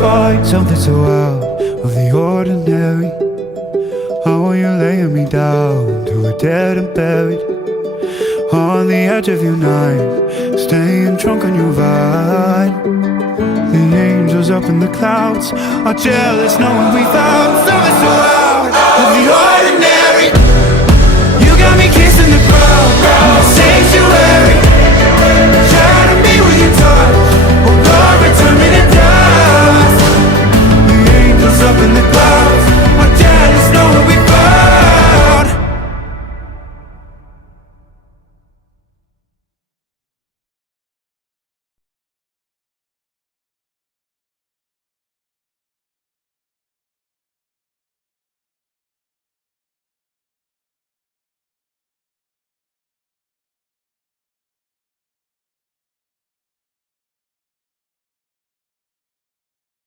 find something so out of the ordinary. How are you laying me down to a dead and buried on the edge of your night, staying drunk on your vine. The angels up in the clouds are jealous knowing we found something so out of the ordinary. You got me kissing the ground in the sanctuary, trying to be with your touch.